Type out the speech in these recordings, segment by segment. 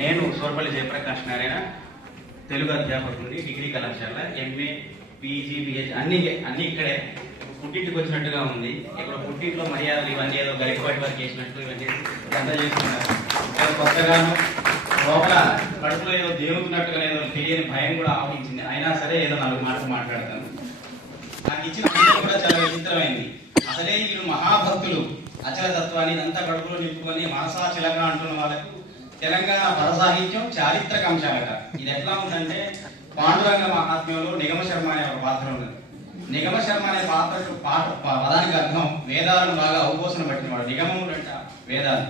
నేను సోర్పల్లి జయప్రకాష్ నారాయణ, తెలుగు అధ్యాపకుడిని, డిగ్రీ కళాశాల, MA, PG, pH అన్ని ఇక్కడే. పుట్టింటికి వచ్చినట్టుగా ఉంది. ఇక్కడ పుట్టింట్లో మర్యాదలు ఇవన్నీ ఏదో గరికపాటి వారికి చేసినట్టు ఇవన్నీ అంతా చేస్తున్నారు. కొత్తగాను లోపల కడుపులో ఏదో దేవుతున్నట్టుగా ఏదో తెలియని భయం కూడా ఆవహించింది. అయినా సరే ఏదో 4 మాటలు మాట్లాడతాను. నాకు ఇచ్చిన అందరూ కూడా చాలా విచిత్రమైంది. అసలే వీళ్ళు మహాభక్తులు, అచల తత్వాన్ని ఇదంతా కడుపులో నింపుకొని మనసా చిలక అంటున్న వాళ్ళకు తెలంగాణ పద సాహిత్యం చారిత్రక అంశాలట. ఇది ఎట్లా ఉందంటే, పాండురంగ మహాత్మ్యంలో నిగమ శర్మ అనే ఒక పాత్ర ఉన్నది. నిగమ శర్మ అనే పదానికి అర్థం వేదాలను బాగా అవపోసన పట్టినవాడు. నిగమములు అంట వేదాలు.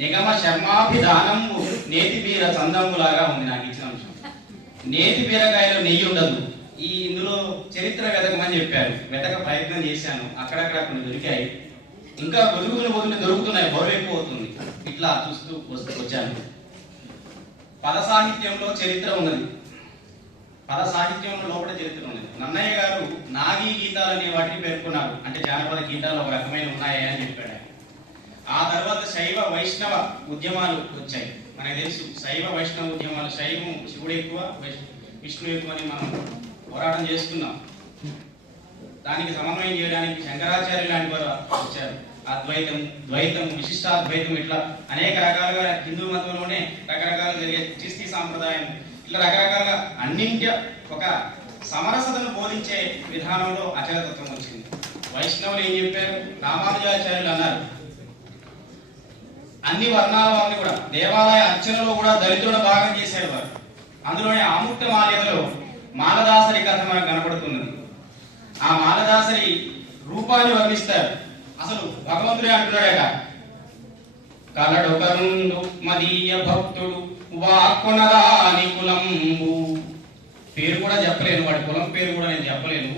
నిగమ శర్మాభిధానము నేతి బీర చందములాగా ఉంది నాకు ఇచ్చిన అంశం. నేతి బీరకాయలో నెయ్యి ఉండదు. ఇందులో చరిత్ర వెతకమని చెప్పారు. వెతక ప్రయత్నం చేశాను. అక్కడక్కడ కొన్ని దొరికాయి. ఇంకా బొదుగులు దొరుకుతున్నాయి. బరువు ఎక్కువ అవుతుంది. ఇట్లా చూస్తూ వచ్చాను. పద సాహిత్యంలో చరిత్ర ఉన్నది. పద సాహిత్యంలో లోపల చరిత్ర ఉన్నది. నన్నయ్య గారు నాగీ గీతాలు అనే వాటిని పేర్కొన్నారు. అంటే జానపద గీతాలు ఒక రకమైన ఉన్నాయా అని చెప్పాడు. ఆ తర్వాత శైవ వైష్ణవ ఉద్యమాలు వచ్చాయి. మనకు తెలుసు శైవ వైష్ణవ ఉద్యమాలు. శైవం శివుడు ఎక్కువ, విష్ణువు ఎక్కువ అని మనం పోరాటం చేస్తున్నాం. దానికి సమన్వయం చేయడానికి శంకరాచార్య లాంటి వారు వచ్చారు. అద్వైతం, ద్వైతం, విశిష్టాద్వైతం, ఇట్లా అనేక రకాలుగా హిందూ మతంలోనే రకరకాల జరిగే చిస్తీ సాంప్రదాయం, ఇట్లా రకరకాలుగా అన్నింటి ఒక సమరసతను బోధించే విధానంలో అచలతత్వం వచ్చింది. వైష్ణవులు ఏం చెప్పారు? రామానుజాచార్యులు అన్నారు, అన్ని వర్ణాల వారిని కూడా దేవాలయ అర్చనలో కూడా దళితులను భాగం చేశారు వారు. అందులోనే ఆముక్త మాల్యదలో మాలదాసరి కథ మనకు కనపడుతున్నది. ఆ మాలదాసరి రూపాన్ని వర్ణిస్తారు. అసలు భగవంతుడే అంటున్నాడట, కలడొకరుండు మదీయ భక్తుడు వాక్కునరాని కులంబు. పేరు కూడా చెప్పలేను, వాడి కులం పేరు కూడా నేను చెప్పలేను.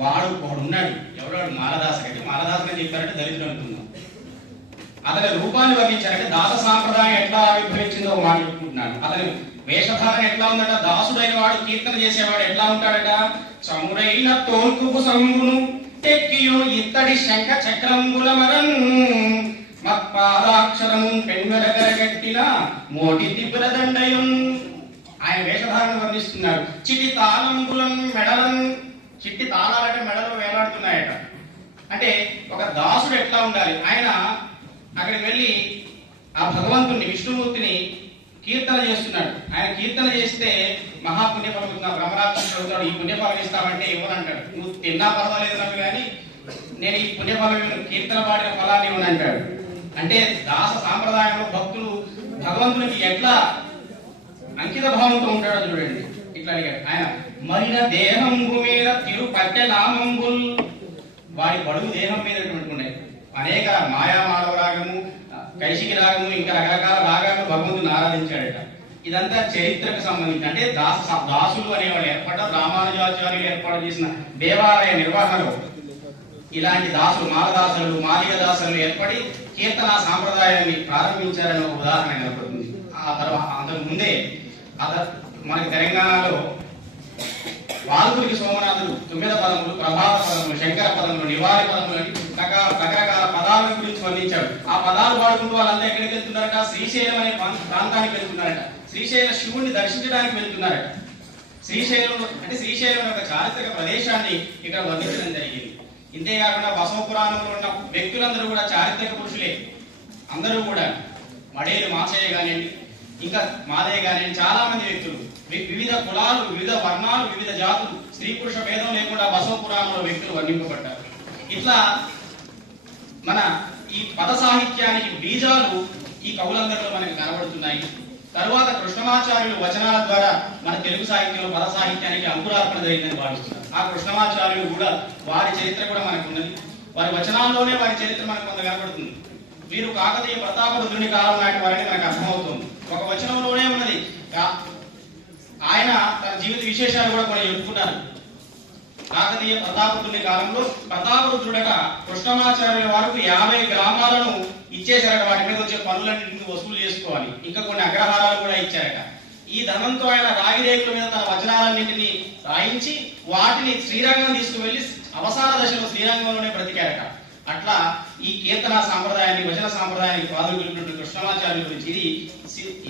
వాడు ఒకడున్నాడు. ఎవడాడు? మాలదాసరి. అంటే మాలదాసరి అని చెప్పారంటే దళితుడు అనుకుందాం. అతని రూపాన్ని వర్ణించారంటే దాస సాంప్రదాయం ఎట్లా ఆవిర్భవించిందో మాట చెప్పుకుంటున్నాను. అతని వేషధారణ ఎట్లా ఉందట? దాసుడైన వాడు కీర్తన చేసేవాడు ఎట్లా ఉంటాడట? చమురైన తోల్కుపు సంగును ఎక్కియో ఇత్తడి శంఖ చక్రంబుల మరన్ మత్పాదాక్షరము పెన్వెరగరగట్టిన మోటి దిబ్బరదండయున్. ఆయన వేషధారణ వర్ణిస్తున్నాడు. చిటి తాళంబులం మెడలం. చిట్టి తాళాలంటే మెడలో వేలాడుతున్నాయట. అంటే ఒక దాసుడు ఎట్లా ఉండాలి? ఆయన అక్కడికి వెళ్ళి ఆ భగవంతుని, విష్ణుమూర్తిని కీర్తన చేస్తున్నాడు. ఆయన కీర్తన చేస్తే మహాపుణ్యఫలం అవుతున్నా. బ్రహ్మరాక్షసుడు అవుతాడు. ఈ పుణ్యఫలం ఇస్తామంటే ఇవ్వనంటాడు. నువ్వు తిన్నా పర్వాలేదు నాకు, కానీ నేను ఈ పుణ్యఫలం కీర్తన పాడిన ఫలాన్ని ఇవ్వను అంటాడు. అంటే దాస సాంప్రదాయంలో భక్తులు భగవంతునికి ఎట్లా అంకిత భావంతో ఉంటాడో చూడండి. ఇట్లా అడిగాడు ఆయన. మరిన దేహంబు మీద తిరు పట్టె నామంబుల్. వాడి బడుగు దేహం మీద పెట్టుకున్నాయి. అనేక మాయామాధవ రాగము, కైశికి రాగము, ఇంకా రకరకాల రాగాలను భగవంతుని ఆరాధించాడట. ఇదంతా చరిత్రకు సంబంధించి. అంటే దాసులు అనేవాళ్ళు ఏర్పడ్డారు. రామానుజాచార్యులు ఏర్పాటు చేసిన దేవాలయ నిర్వహణలో ఇలాంటి దాసులు, మాలదాసులు, మాలిక దాసులు ఏర్పడి కీర్తన సాంప్రదాయాన్ని ప్రారంభించారని ఒక ఉదాహరణ కనపడుతుంది. ఆ తర్వాత అంతకు ముందే మనకి తెలంగాణలో వాల్మీకి సోమనాథుడు 9 పదములు, ప్రభాత పదములు, శంకర పదములు, నివారి పదములు అని రకరకాల పదాల గురించి వర్ణించాడు. ఆ పదాలు పాడుకుంటూ వాళ్ళంతా ఎక్కడికి వెళ్తున్నారట? శ్రీశైలం అనే ప్రాంతానికి వెళ్తున్నారట. శ్రీశైల శివుణ్ణి దర్శించడానికి వెళ్తున్నారట. శ్రీశైలంలో అంటే శ్రీశైలం యొక్క చారిత్రక ప్రదేశాన్ని ఇక్కడ వర్ణించడం జరిగింది. ఇంతేకాకుండా బసవ పురాణంలో ఉన్న వ్యక్తులందరూ కూడా చారిత్రక పురుషులే. అందరూ కూడా మడేరు మాచయ్య కానివ్వండి, ఇంకా మాదయ్య కానివ్వండి, చాలా మంది వ్యక్తులు, వివిధ కులాలు, వివిధ వర్ణాలు, వివిధ జాతులు, స్త్రీ పురుష భేదం లేకుండా బసవ పురాణంలో వ్యక్తులు వర్ణింపబడ్డారు. ఇట్లా మన ఈ పద సాహిత్యానికి బీజాలు ఈ కవులందరిలో మనకు కనబడుతున్నాయి. తరువాత కృష్ణమాచార్యులు వచనాల ద్వారా మన తెలుగు సాహిత్యంలో పద సాహిత్యానికి అంకురార్పణ జరిగిందని భావిస్తున్నారు. ఆ కృష్ణమాచార్యులు కూడా వారి చరిత్ర కూడా మనకు ఉన్నది. వారి వచనాల్లోనే వారి చరిత్ర మనకు కొంత కనబడుతుంది. వీరు కాకతీయ ప్రతాపరుద్రుని కాలం నాటి వారిని మనకు అర్థమవుతుంది. ఒక వచనంలోనే ఉన్నది. ఆయన తన జీవిత విశేషాలు కూడా కొన్ని చెప్పుకున్నారు. కాకతీయ ప్రతాపరుద్రుని కాలంలో ప్రతాపరుద్రుడట కృష్ణమాచార్యుల వారికి 50 గ్రామాలను ఇచ్చేశారట. వాటి మీద వచ్చే పనులన్నింటినీ వసూలు చేసుకోవాలి. ఇంకా కొన్ని అగ్రహారాలు కూడా ఇచ్చారట. ఈ ధనంతో ఆయన రాగి రేకుల మీద తన వచనాలన్నింటినీ రాయించి వాటిని శ్రీరంగం తీసుకువెళ్లి అవసాన దశలో శ్రీరంగంలోనే బ్రతికారట. అట్లా ఈ కీర్తన సాంప్రదాయాన్ని వచన సాంప్రదాయానికి పాదుకున్నటువంటి కృష్ణమాచార్యుల గురించి ఇది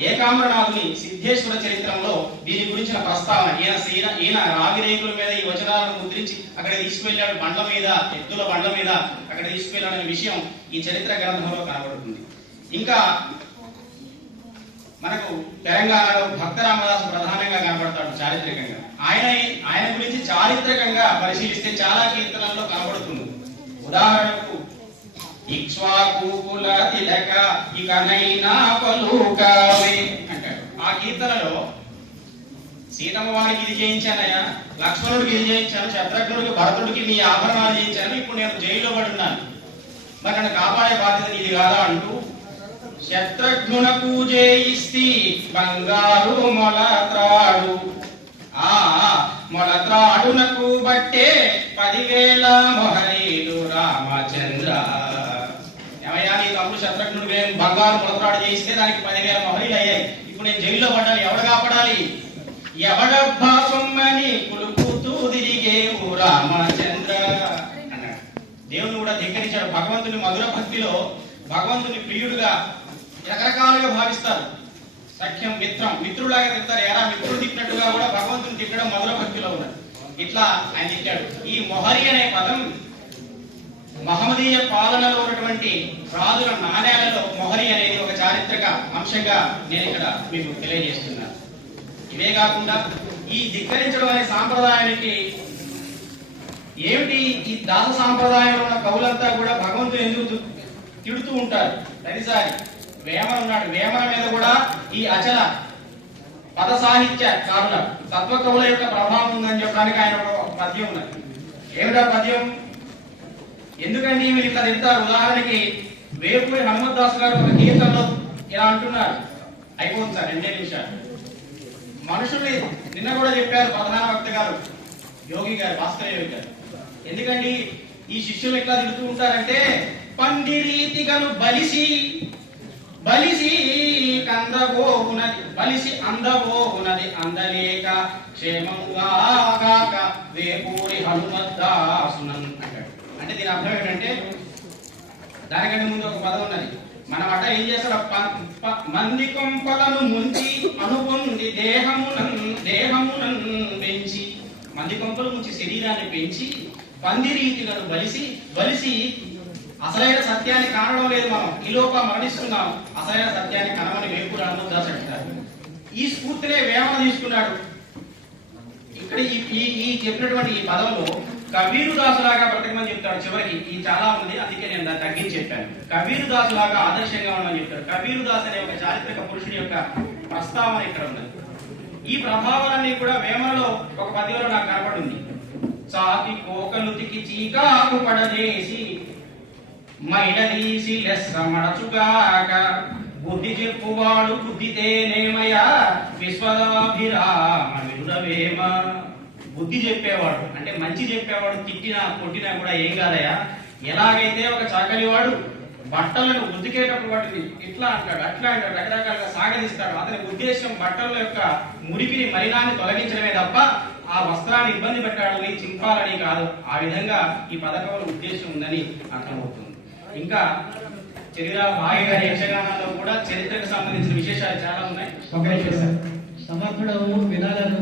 ఏకాంబరనాథుని సిద్ధేశ్వర చరిత్రలో దీని గురించిన ప్రస్తావన. ఈయన రాగిరేకుల మీద ఈ వచనాలను ముద్రించి అక్కడ తీసుకువెళ్ళాడు, బండ్ల మీద, ఎత్తుల బండ్ల మీద అక్కడ తీసుకువెళ్ళాడనే విషయం ఈ చరిత్ర గ్రంథంలో కనబడుతుంది. ఇంకా మనకు తెలంగాణలో భక్త రామదాసు ప్రధానంగా కనబడతాడు చారిత్రకంగా. ఆయన గురించి చారిత్రకంగా పరిశీలిస్తే చాలా కీర్తనల్లో కనబడుతుంది. ఉదాహరణకు ఇక్ష్వాకు కుల తిలక ఇకనైనా పలుకావే అంటాడు. ఆ కీర్తనలో సీతమ్మ వారికి ఇది చేయించానయ్యా, లక్ష్మణుడికి ఇది చేయించాను, శత్రుఘ్నుడికి భరతుడికి నీ ఆభరణాలు చేయించాను, ఇప్పుడు నేను జైల్లో పడి ఉన్నాను, మరి నన్ను కాపాడే బాధ్యత నీది కాదా అంటూ శత్రుఘ్నునకు జయిస్తి బంగారు మొలత్రాడు, ఆ మొలత్రాడునకు బట్టే 10,000 మొహరీలు రామచంద్ర. ఏమయ్యా, నీ తమ్ముడు శత్రుఘ్నుడు బంగారు మొలత్రాడు చేయిస్తే దానికి 10,000 మొహరీలు అయ్యాయి, ఇప్పుడు నేను జైల్లో పడ్డాను, ఎవడు కాపాడాలి? ఎవడబ్బా సొమ్మని కులుకుతూ తిరిగేవు రామచంద్ర అన్నాడు. దేవుని కూడా ధిక్కరించాడు. భగవంతుని మధుర భక్తిలో భగవంతుని ప్రియుడుగా రకరకాలుగా భావిస్తారు. సఖ్యం, మిత్రం, మిత్రులాగా తింటారు. ఎరా మిత్రుడు తిట్టినట్టుగా కూడా భగవంతుని తిట్టడం మధుర భక్తిలో ఉన్నది. ఇట్లా ఆయన తిట్టాడు. ఈ మొహరి అనే పదం మహమ్మదీయ పాలనలో ఉన్నటువంటి రాజుల నాణ్యాలలో మొహరి అనేది ఒక చారిత్రక అంశంగా నేను ఇక్కడ మీకు తెలియజేస్తున్నాను. ఇవే కాకుండా ఈ ధిక్కరించడం అనే సాంప్రదాయానికి ఏమిటి, ఈ దాస సాంప్రదాయంలో ఉన్న కవులంతా కూడా భగవంతుని ఎందుకు తిడుతూ ఉంటారు. ప్రతిసారి వేమన ఉన్నాడు, వేమన మీద కూడా ఈ అచల పద సాహిత్య కారుల తత్వ కవుల యొక్క ప్రభావం ఉందని చెప్పడానికి ఆయన ఒక పద్యం ఉన్నది. ఏమిటా పద్యం? ఎందుకండి వీళ్ళు ఇట్లా తింటారు? ఉదాహరణకి వేపూరి హనుమద్దాసు గారు ఒక కీర్తనలో ఇలా అంటున్నారు. అయిపోతుంది సార్, 2 నిమిషాలు. మనుషుల్ని నిన్న కూడా చెప్పారు ప్రధాన వక్త గారు, యోగి గారు, భాస్కర యోగి గారు. ఎందుకండి ఈ శిష్యులు ఎట్లా తిడుతూ ఉంటారంటే, పండిరీతిగను బలిసి బలిసి కందబోవునది, బలిసి అందబోవునది అందలేక క్షేమముగా కాక వేపూరి హనుమద్దాసునన్ అంటాడు. అంటే దీని అర్థం ఏంటంటే, దానికంటే ముందు ఒక పదం ఉన్నది. మనం అట ఏం చేస్తాడు, మంది కొంపలను ముంచి అనుపొంది దేహమునన్ పెంచి, మంది కొంపలు ముంచి శరీరాన్ని పెంచి పందిరీతిగను బలిసి అసలైన సత్యాన్ని కానడం లేదు. మనం ఈ లోపల మరణిస్తున్నాం, అసలైన సత్యాన్ని కనమని వేపూరి హనుమద్దాసు అంటారు. ఈ స్ఫూర్తినే వేమన తీసుకున్నాడు. ఇక్కడ ఈ చెప్పినటువంటి ఈ పదంలో కబీరుదాసులాగా బ్రతకమని చెప్తాడు చివరికి. ఈ చాలా ఉంది, అందుకే నేను దాన్ని తగ్గించి చెప్పాను. కబీరుదాసులాగా ఆదర్శంగా ఉండమని చెప్తాడు. కబీరుదాస్ అనే ఒక చారిత్రక పురుషుడి యొక్క ప్రస్తావన ఇక్కడ ఉన్నది. ఈ ప్రభావాలన్నీ కూడా వేమనలో ఒక పద్యంలో నాకు కనపడింది. చాకి కోకలుతికి చీకాకు పడదేసి మైడదీసి లెస్స మడచుగాక బుద్ధి చెప్పువాడు బుద్ధితేనేమయ విశ్వదాభిరామ వినుడవేమ. బుద్ధి చెప్పేవాడు అంటే మంచి చెప్పేవాడు తిట్టినా కొట్టినా కూడా ఏం కాదయా. ఎలాగైతే ఒక చాకలివాడు బట్టలను ఉతికేటప్పుడు వాటిని ఇట్లా అంటాడు, అట్లా అంటాడు, రకరకాలుగా సాగదీస్తాడు. అతని ఉద్దేశం బట్టల యొక్క మురికిని, మలినాన్ని తొలగించడమే తప్ప ఆ వస్త్రాన్ని ఇబ్బంది పెట్టాలని, చింపాలని కాదు. ఆ విధంగా ఈ పథకంలో ఉద్దేశం ఉందని అర్థమవుతుంది. ఇంకా చరిత్ర భాగ యక్షగానంలో కూడా చరిత్రకు సంబంధించిన విశేషాలు చాలా ఉన్నాయి. సమర్థుడు వినాలని